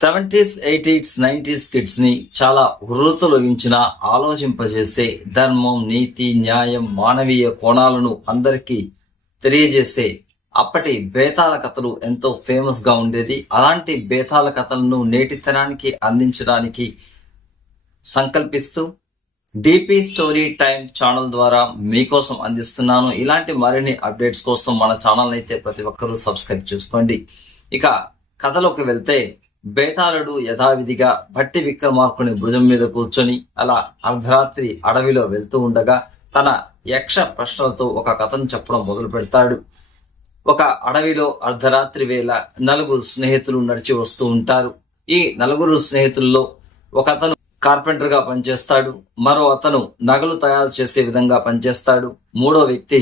70s, 80s, 90s kids ని చాలా ఉర్రూతలొగించిన ఆలోచింపజేసే ధర్మం, నీతి, న్యాయం, మానవీయ కోణాలను అందరికీ తెలియజేసే అప్పటి బేతాళ కథలు ఎంతో ఫేమస్ గా ఉండేది. అలాంటి బేతాళ కథలను నేటి తరానికి అందించడానికి సంకల్పిస్తూ డిపి స్టోరీ టైం ఛానల్ ద్వారా మీకోసం అందిస్తున్నాను. ఇలాంటి మరిన్ని అప్డేట్స్ కోసం మన ఛానల్ అయితే ప్రతి ఒక్కరూ సబ్స్క్రైబ్ చేసుకోండి. ఇక కథలోకి వెళ్తే, బేతాళుడు యథావిధిగా భట్టి విక్రమార్కుని భుజం మీద కూర్చొని అలా అర్ధరాత్రి అడవిలో వెళ్తూ ఉండగా తన యక్ష ప్రశ్నలతో ఒక కథను చెప్పడం మొదలు పెడతాడు. ఒక అడవిలో అర్ధరాత్రి వేళ నలుగురు స్నేహితులు నడిచి వస్తూ ఉంటారు. ఈ నలుగురు స్నేహితుల్లో ఒక అతను కార్పెంటర్ గా పనిచేస్తాడు, మరో అతను నగలు తయారు చేసే విధంగా పనిచేస్తాడు, మూడో వ్యక్తి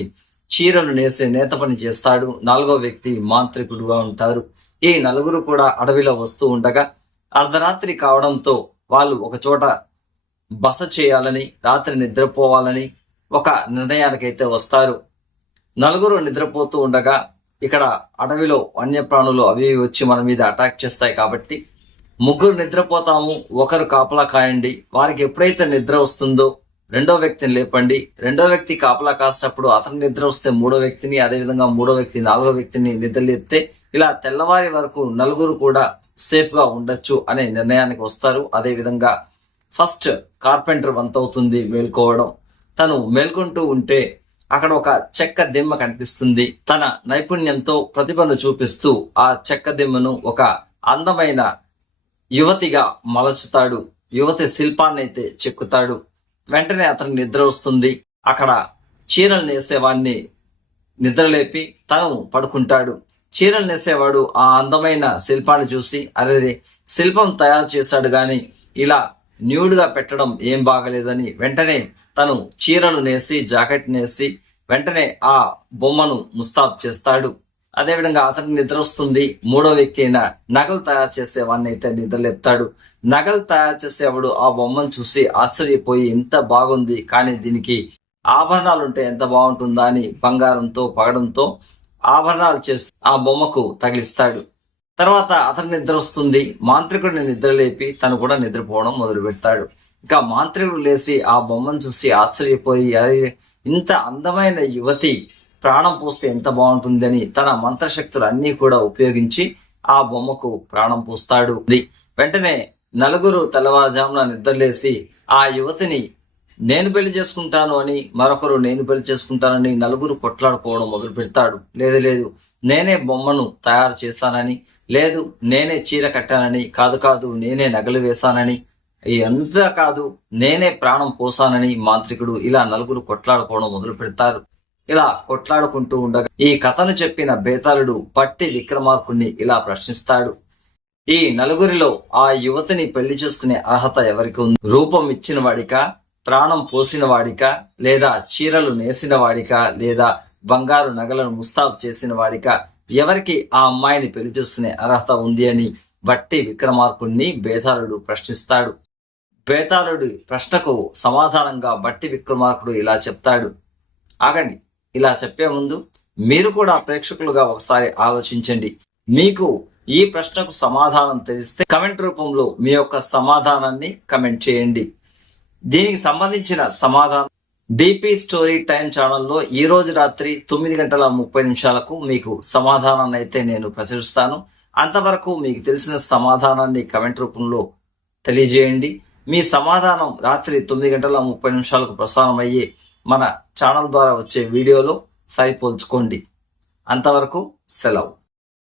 చీరలు నేసే నేత పని చేస్తాడు, నాలుగో వ్యక్తి మాంత్రికుడుగా ఉంటారు. ఈ నలుగురు కూడా అడవిలో వస్తూ ఉండగా అర్ధరాత్రి కావడంతో వాళ్ళు ఒక చోట బస చేయాలని, రాత్రి నిద్రపోవాలని ఒక నిర్ణయానికైతే వస్తారు. నలుగురు నిద్రపోతూ ఉండగా ఇక్కడ అడవిలో వన్యప్రాణులు అవి వచ్చి మన మీద అటాక్ చేస్తాయి కాబట్టి ముగ్గురు నిద్రపోతాము, ఒకరు కాపలా కాయండి. వారికి ఎప్పుడైతే నిద్ర వస్తుందో రెండో వ్యక్తిని లేపండి. రెండో వ్యక్తి కాపలా కాసేటప్పుడు అతని నిద్ర వస్తే మూడో వ్యక్తిని, అదేవిధంగా మూడో వ్యక్తి నాలుగో వ్యక్తిని నిద్రలేపితే ఇలా తెల్లవారి వరకు నలుగురు కూడా సేఫ్ గా ఉండొచ్చు అనే నిర్ణయానికి వస్తారు. అదేవిధంగా ఫస్ట్ కార్పెంటర్ వంతవుతుంది మేల్కోవడం. తను మేల్కొంటూ ఉంటే అక్కడ ఒక చెక్క దిమ్మ కనిపిస్తుంది. తన నైపుణ్యంతో ప్రతిభను చూపిస్తూ ఆ చెక్క దిమ్మను ఒక అందమైన యువతిగా మలచుతాడు. యువతి శిల్పాన్ని అయితే చెక్కుతాడు. వెంటనే అతనికి నిద్ర వస్తుంది. అక్కడ చీరలు నేసేవాడిని నిద్రలేపి తను పడుకుంటాడు. చీరలు నేసేవాడు ఆ అందమైన శిల్పాన్ని చూసి, అరే శిల్పం తయారు చేశాడు గాని ఇలా న్యూడ్గా పెట్టడం ఏం బాగలేదని వెంటనే తను చీరలు నేసి జాకెట్ నేసి వెంటనే ఆ బొమ్మను ముస్తాబ్ చేస్తాడు. అదేవిధంగా అతనికి నిద్ర వస్తుంది. మూడో వ్యక్తి అయిన నగలు తయారు చేసేవాడిని అయితే నిద్రలేపుతాడు. నగలు తయారు చేసేవాడు ఆ బొమ్మను చూసి ఆశ్చర్యపోయి, ఎంత బాగుంది, కానీ దీనికి ఆభరణాలు ఉంటే ఎంత బాగుంటుందా అని బంగారంతో పగడంతో ఆభరణాలు చేసి ఆ బొమ్మకు తగిలిస్తాడు. తర్వాత అతనికి నిద్ర వస్తుంది. మాంత్రికుడిని నిద్రలేపి తను కూడా నిద్రపోవడం మొదలు పెడతాడు. ఇక మాంత్రికుడు లేచి ఆ బొమ్మను చూసి ఆశ్చర్యపోయి, అరే ఇంత అందమైన యువతి ప్రాణం పోస్తే ఎంత బాగుంటుందని తన మంత్రశక్తులు అన్ని కూడా ఉపయోగించి ఆ బొమ్మకు ప్రాణం పోస్తాడు. వెంటనే నలుగురు తెల్లవారుజామున నిద్రలేసి ఆ యువతిని నేను పెళ్లి చేసుకుంటాను అని, మరొకరు నేను పెళ్లి చేసుకుంటానని నలుగురు కొట్లాడుకోవడం మొదలు పెడతాడు. లేదు నేనే బొమ్మను తయారు చేస్తానని, లేదు నేనే చీర కట్టానని, కాదు నేనే నగలు వేశానని, ఎంత కాదు నేనే ప్రాణం పోసానని మాంత్రికుడు, ఇలా నలుగురు కొట్లాడుకోవడం మొదలు పెడతారు. ఇలా కొట్లాడుకుంటూ ఉండగా ఈ కథను చెప్పిన బేతాళుడు భట్టి విక్రమార్కుడిని ఇలా ప్రశ్నిస్తాడు. ఈ నలుగురిలో ఆ యువతిని పెళ్లి చేసుకునే అర్హత ఎవరికి ఉంది? రూపం ఇచ్చిన వాడికా, ప్రాణం పోసిన వాడికా, లేదా చీరలు నేసిన వాడికా, లేదా బంగారు నగలను ముస్తాబు చేసిన వాడికా, ఎవరికి ఆ అమ్మాయిని పెళ్లి చేసుకునే అర్హత ఉంది అని భట్టి విక్రమార్కుడిని బేతాళుడు ప్రశ్నిస్తాడు. బేతాళుడి ప్రశ్నకు సమాధానంగా భట్టి విక్రమార్కుడు ఇలా చెప్తాడు. ఆగండి, ఇలా చెప్పే ముందు మీరు కూడా ప్రేక్షకులుగా ఒకసారి ఆలోచించండి. మీకు ఈ ప్రశ్నకు సమాధానం తెలిస్తే కమెంట్ రూపంలో మీ యొక్క సమాధానాన్ని కమెంట్ చేయండి. దీనికి సంబంధించిన సమాధానం డిపి స్టోరీ టైం ఛానల్లో ఈ రోజు రాత్రి 9:30 మీకు సమాధానాన్ని అయితే నేను ప్రచురిస్తాను. అంతవరకు మీకు తెలిసిన సమాధానాన్ని కమెంట్ రూపంలో తెలియజేయండి. మీ సమాధానం రాత్రి 9:30 ప్రసారం అయ్యే మన ఛానల్ ద్వారా వచ్చే వీడియోలో సరిపోల్చుకోండి. అంతవరకు సెలవు.